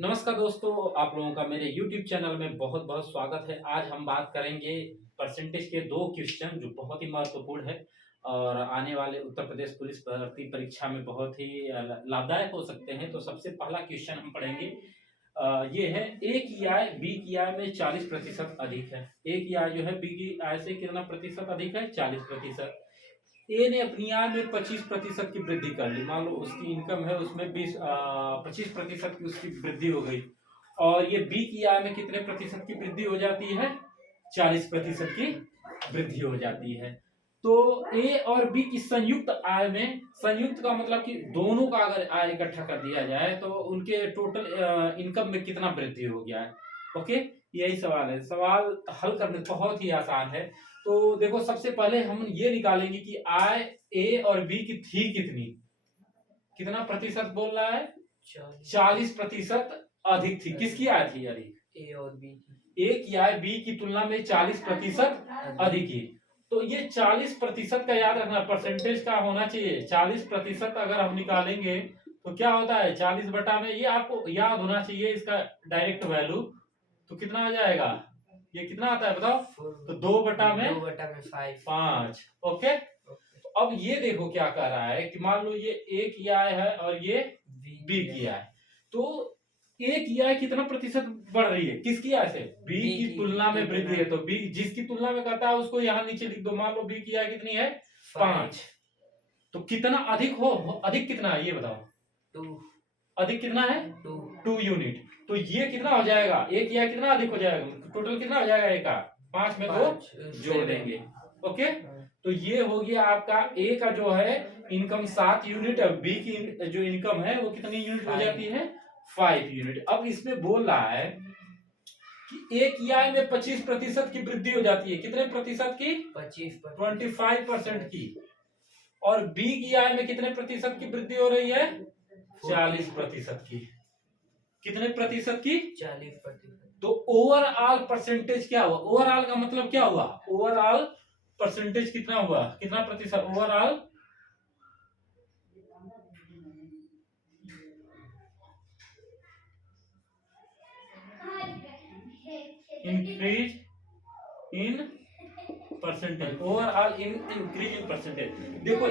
नमस्कार दोस्तों, आप लोगों का मेरे YouTube चैनल में बहुत बहुत स्वागत है। आज हम बात करेंगे परसेंटेज के दो क्वेश्चन जो बहुत ही महत्वपूर्ण है और आने वाले उत्तर प्रदेश पुलिस भर्ती परीक्षा में बहुत ही लाभदायक हो सकते हैं। तो सबसे पहला क्वेश्चन हम पढ़ेंगे। ये है, ए की आय बी की आय में 40% अधिक है। ए की आय जो है बी की आय से कितना प्रतिशत अधिक है? 40%। ए ने अपनी आय में 25% की वृद्धि कर ली। मान लो उसकी इनकम है, उसमें 25% की उसकी वृद्धि हो गई। और ये बी की आय में कितने प्रतिशत की वृद्धि हो जाती है? 40% की वृद्धि हो जाती है। तो ए और बी की संयुक्त आय में, संयुक्त का मतलब कि दोनों का अगर आय इकट्ठा कर दिया जाए तो उनके टोटल इनकम में कितना वृद्धि हो गया है। ओके, यही सवाल है। सवाल हल करने बहुत ही आसान है। तो देखो, सबसे पहले हम ये निकालेंगे कि आय ए और बी की थी कितनी। कितना प्रतिशत बोल रहा है? 40% अधिक थी। किसकी आय थी अधिक? ए और बी की। ए की आय बी की तुलना में 40% अधिक ही। तो ये 40% का याद रखना, परसेंटेज का होना चाहिए। 40% अगर हम निकालेंगे तो क्या होता है? 40 बटा में, ये आपको याद होना चाहिए इसका डायरेक्ट वैल्यू। तो कितना आ जाएगा? ये कितना आता है बताओ? तो 2 बटा में 5। ओके, तो अब ये देखो क्या कह रहा है कि मान लो ये ए की आय है और ये बी की आय। तो ए की आय कितना प्रतिशत बढ़ रही है? किसकी आय से? बी की तुलना में वृद्धि है। तो बी जिसकी तुलना में कहता है उसको यहाँ नीचे लिख दो। मान लो बी की आय कितनी है? 5। तो कितना अधिक हो? अधिक कितना है ये बताओ? 2। अधिक कितना है? 2 यूनिट। तो ये कितना हो जाएगा? ए की आय कितना अधिक हो जाएगा? टोटल कितना हो जाएगा ए का? 5 में 2 जोड़ देंगे। ओके, तो ये हो गया आपका ए का जो है इनकम 7 यूनिट और बी की जो इनकम है वो कितनी यूनिट हो जाती है? 5 यूनिट। अब इसमें बोल रहा है कि ए की आय में 25% की वृद्धि हो जाती है। कितने प्रतिशत की? 25% की। और बी की आय में कितने प्रतिशत की वृद्धि हो रही है? 40% की। कितने प्रतिशत की? 40%। तो ओवरऑल परसेंटेज क्या हुआ? ओवरऑल का मतलब क्या हुआ? ओवरऑल परसेंटेज कितना हुआ? कितना प्रतिशत overall? Increase in percentage. Overall increase in percentage. देखो,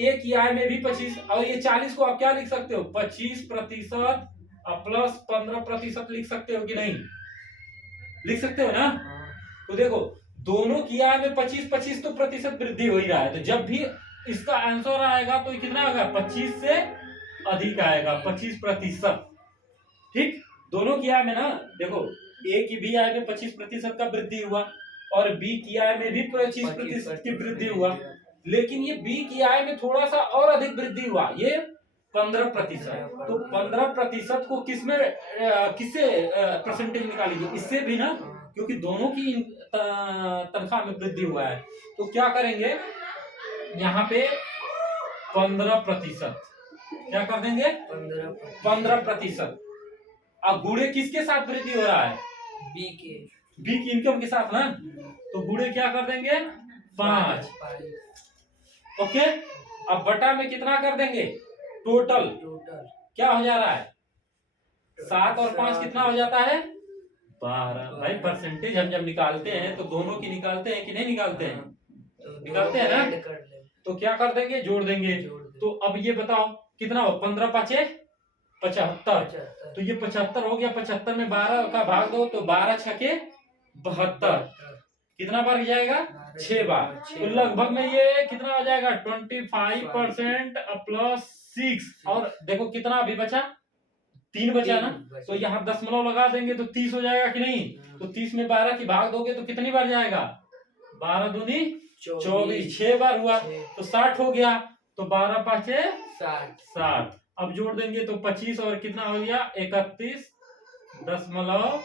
ए की आय में भी 25 और ये 40 को आप क्या लिख सकते हो? 25% प्लस 15% लिख सकते हो कि नहीं? लिख सकते हो ना? तो देखो, दोनों की आय में 25-25 तो प्रतिशत वृद्धि हो ही रहा है। तो जब भी इसका आंसर आएगा तो कितना आएगा? 25 से अधिक आएगा, 25%। ठीक, दोनों की आय में ना, देखो ए की भी आय में 25% का वृद्धि हुआ और बी की आय में भी 25% की वृद्धि हुआ। लेकिन ये बी की आय में थोड़ा सा और अधिक वृद्धि हुआ, ये 15%। तो 15% को किसमें किससे परसेंटेज निकालेंगे? इससे भी ना, क्योंकि दोनों की तनख्वाह में वृद्धि हुआ है। तो क्या करेंगे यहाँ पे? 15%। क्या कर देंगे? 15%। अब गुणे किसके साथ वृद्धि हो रहा है? बी के। बी की इनकम के साथ ना। तो गुणे क्या कर देंगे? 5। ओके, अब बटा में कितना कर देंगे? टोटल क्या हो जा रहा है? 7 और 5 कितना हो जाता है? 12। भाई परसेंटेज हम जब निकालते हैं तो दोनों की निकालते हैं कि नहीं निकालते हैं? निकालते हैं ना। तो क्या कर देंगे? जोड़ देंगे। तो अब ये बताओ कितना हो? 15 5 75। तो ये 75 हो गया। 75 में 12 का भाग दो तो 12 छके 72। कितना बार जाएगा? 6 बार। तो लगभग में ये कितना हो जाएगा? 25% प्लस 6। और देखो कितना अभी बचा? 3 बचा ना। तो यहाँ दशमलव लगा देंगे तो 30 हो जाएगा कि नहीं? तो 30 में 12 की भाग दोगे तो कितनी बार जाएगा? 12 दूनी 24, 6 बार हुआ तो 60 हो गया। तो 12 5 60। अब जोड़ देंगे तो 25 और कितना हो गया? 31.25%।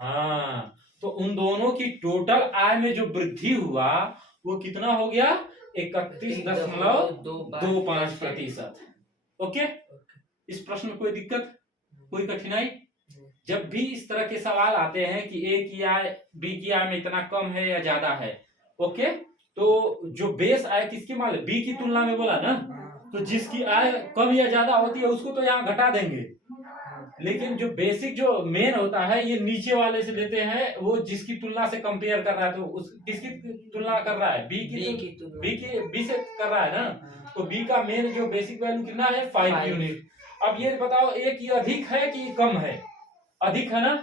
हाँ, तो उन दोनों की टोटल आय में जो वृद्धि हुआ वो कितना हो गया? 31.25%। ओके, इस प्रश्न में कोई दिक्कत, कोई कठिनाई? जब भी इस तरह के सवाल आते हैं कि ए की आय बी की आय में इतना कम है या ज्यादा है, ओके, तो जो बेस आय किसकी मान ले? बी की तुलना में बोला ना, तो जिसकी आय कम या ज्यादा होती है उसको तो यहाँ घटा देंगे, लेकिन जो बेसिक जो मेन होता है ये नीचे वाले से लेते हैं, वो जिसकी तुलना से कंपेयर कर रहा है, तो उस किसकी तुलना कर रहा है, बी की तुलना बी से कर रहा है ना। तो बी का मेन जो बेसिक वैल्यू कितना है 5 यूनिट। अब ये बताओ एक ये अधिक है कि कम है, अधिक है ना,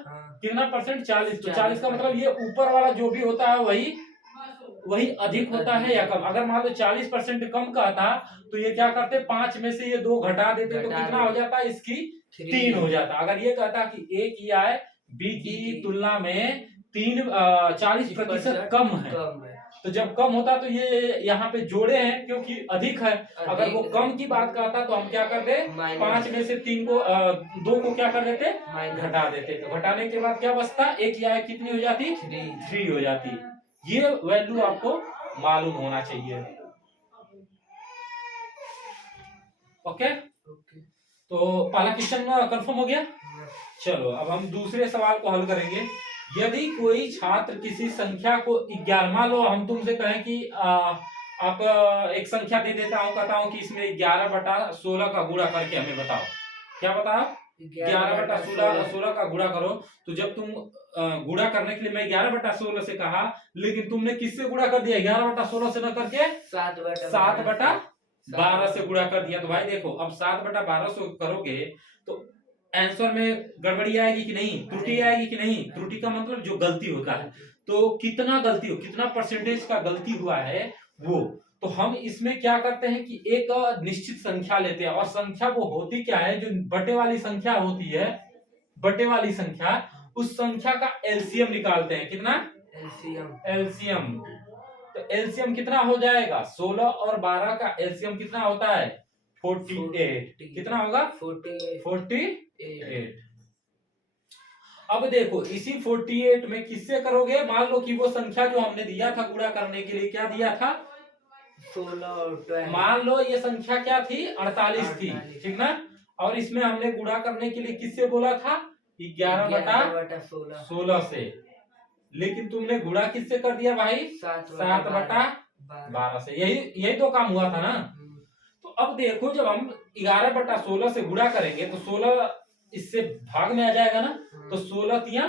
कितना परसेंट 40, तो 40 का मतलब ये ऊपर वाला जो भी होता है वही अधिक होता है या कम। अगर मान लो 40% कम का था तो ये क्या करते 5 में से ये 2 घटा देते, तो कितना हो जाता है इसकी 3 हो जाता। अगर ये कहता कि ए की आय बी की तुलना में 40% कम है, तो जब कम होता तो ये यहाँ पे जोड़े हैं क्योंकि अधिक है। अगर वो कम की बात करता तो हम क्या करते 5 में से 3 को 2 को क्या कर देते घटा देते, तो घटाने के बाद क्या बचता ए की आय कितनी हो जाती 3 हो जाती। ये वैल्यू आपको मालूम होना चाहिए। ओके, तो पहला क्वेश्चन कंफर्म हो गया। चलो अब हम दूसरे सवाल को हल करेंगे। यदि कोई छात्र किसी संख्या को 11, मान लो हम तुमसे कहें कि आप एक संख्या दे देता हूँ, कहता हूँ कि इसमें 11/16 का गुणा करके हमें बताओ, क्या बताओ 11/16 का गुणा करो। तो जब तुम गुणा करने के लिए मैं 11/16 से कहा, लेकिन तुमने किससे गुणा कर दिया 11/16 से न करके 7/12 से गुणा कर दिया। तो भाई देखो अब 7/12 से करोगे तो आंसर में गड़बड़ी आएगी कि नहीं, त्रुटि आएगी कि नहीं। त्रुटि का मतलब जो गलती होता है, तो कितना गलती हो, कितना परसेंटेज का गलती हुआ है वो। तो हम इसमें क्या करते हैं कि एक निश्चित संख्या लेते हैं, और संख्या वो होती क्या है, जो बटे वाली संख्या होती है, बटे वाली संख्या, उस संख्या का एलसीएम निकालते हैं। कितना एलसीएम, तो एलसीएम कितना हो जाएगा 16 और 12 का एलसीएम कितना होता है 48। कितना होगा 48। अब देखो इसी 48 में किससे करोगे, मान लो कि वो संख्या जो हमने दिया था गुणा करने के लिए, क्या दिया था 16 और 12, मान लो ये संख्या क्या थी 48 थी, ठीक ना। और इसमें हमने गुणा करने के लिए किससे बोला था 11/16 से, लेकिन तुमने गुणा किससे कर दिया भाई 7/12 से। यही तो काम हुआ था ना। तो अब देखो जब हम 11/16 से गुणा करेंगे तो 16 इससे भाग में आ जाएगा ना, तो 16 तिया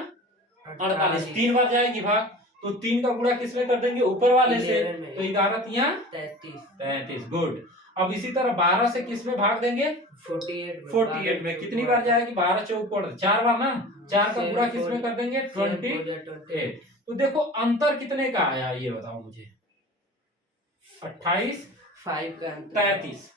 48, 3 बार जाएगी भाग, तो 3 का गुणा किसमें कर देंगे ऊपर वाले से, तो 11 तिया 33। गुड। अब इसी तरह 12 से किसमें भाग देंगे 48 में, कितनी बार जाएगी 12 चौक 4 बार ना, 4 का गुणा किसमें कर देंगे 28। तो देखो अंतर कितने का आया ये बताओ मुझे 28 33,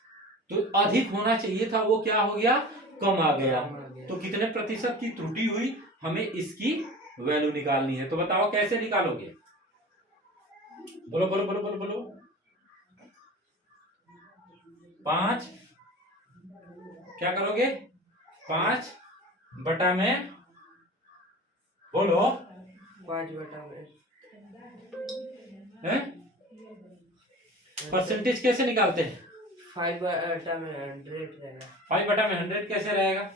तो अधिक होना चाहिए था, वो क्या हो गया कम आ गया। तो कितने प्रतिशत की त्रुटि हुई, हमें इसकी वैल्यू निकालनी है। तो बताओ कैसे निकालोगे, बोलो बोलो बोलो बोलो बोलो 5 क्या करोगे 5 बटा में, बोलो 5 बटा में परसेंटेज कैसे निकालते हैं 5 बटा में 100 रहेगा। 5 बटा में 100 कैसे रहेगा,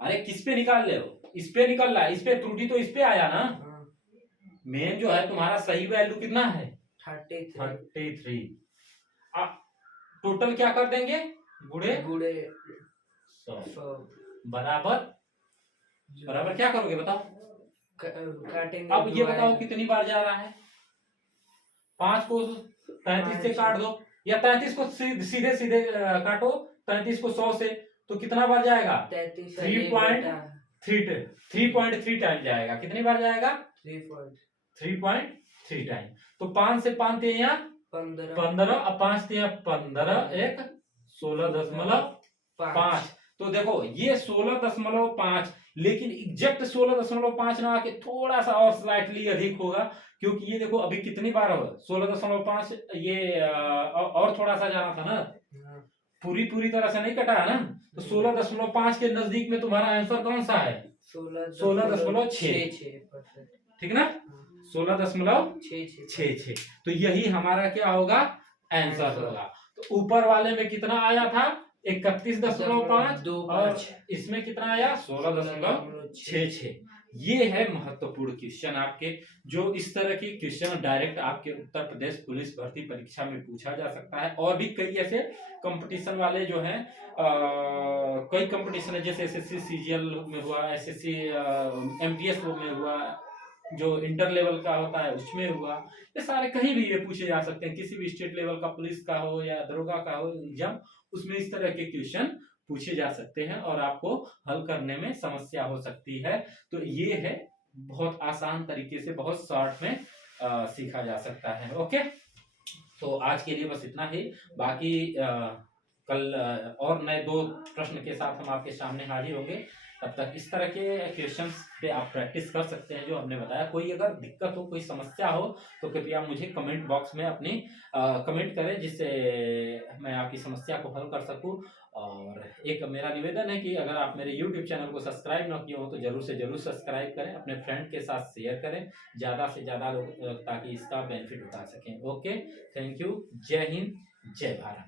अरे किस पे निकाल रहे हो, इस पे निकल रहा है, इस पे त्रुटि तो इस पे आया ना। मेन जो है तुम्हारा सही वैल्यू कितना है 33। अब टोटल क्या कर देंगे गुड़े 100 बराबर क्या करोगे बताओ, काटेंगे। अब ये बताओ कितनी बार जा रहा है, 5 को 33 से काट दो, या 33 को सीधे सीधे काटो 33 को 100 से, तो कितना बार जाएगा 3.3 टाइम जाएगा। कितनी बार जाएगा 3.3 टाइम। तो 5 से 5 यहाँ 15, अब 5 15 एक 16.5। तो देखो ये 16.5, लेकिन एग्जैक्ट 16.5 ना आके थोड़ा सा और स्लाइटली अधिक होगा, क्योंकि ये देखो अभी कितनी बार होगा 16.5, ये और थोड़ा सा जाना था ना, पूरी तरह से नहीं कटा है ना। तो 16.5 के नजदीक में तुम्हारा आंसर कौन सा है 16.6, ठीक ना 16.66। तो यही हमारा क्या होगा आंसर होगा। तो ऊपर वाले में कितना आया था 31.5 और इसमें कितना आया 16.66। ये है महत्वपूर्ण क्वेश्चन आपके, जो इस तरह के क्वेश्चन डायरेक्ट आपके उत्तर प्रदेश पुलिस भर्ती परीक्षा में पूछा जा सकता है। और भी कई ऐसे कंपटीशन वाले जो हैं कई कंपटीशन है, जैसे एसएससी सीजीएल में हुआ, एसएससी एमटीएस में हुआ, जो इंटर लेवल का होता है उसमें हुआ। ये सारे कहीं भी ये पूछे जा सकते हैं, किसी भी स्टेट लेवल का पुलिस का हो या दरोगा का हो एग्जाम, उसमें इस तरह के क्वेश्चन पूछे जा सकते हैं और आपको हल करने में समस्या हो सकती है। तो ये है बहुत आसान तरीके से, बहुत शॉर्ट में सीखा जा सकता है। ओके, तो आज के लिए बस इतना ही। बाकी कल और नए 2 प्रश्न के साथ हम आपके सामने हाजिर होंगे। तब तक इस तरह के क्वेश्चंस पे आप प्रैक्टिस कर सकते हैं जो हमने बताया। कोई अगर दिक्कत हो, कोई समस्या हो, तो कृपया मुझे कमेंट बॉक्स में अपनी कमेंट करें, जिससे मैं आपकी समस्या को हल कर सकूं। और एक मेरा निवेदन है कि अगर आप मेरे यूट्यूब चैनल को सब्सक्राइब ना किए हो तो जरूर से जरूर सब्सक्राइब करें, अपने फ्रेंड के साथ शेयर करें ज़्यादा से ज़्यादा लोग, ताकि इसका बेनिफिट उठा सकें। Okay, thank you. जय हिंद, जय भारत।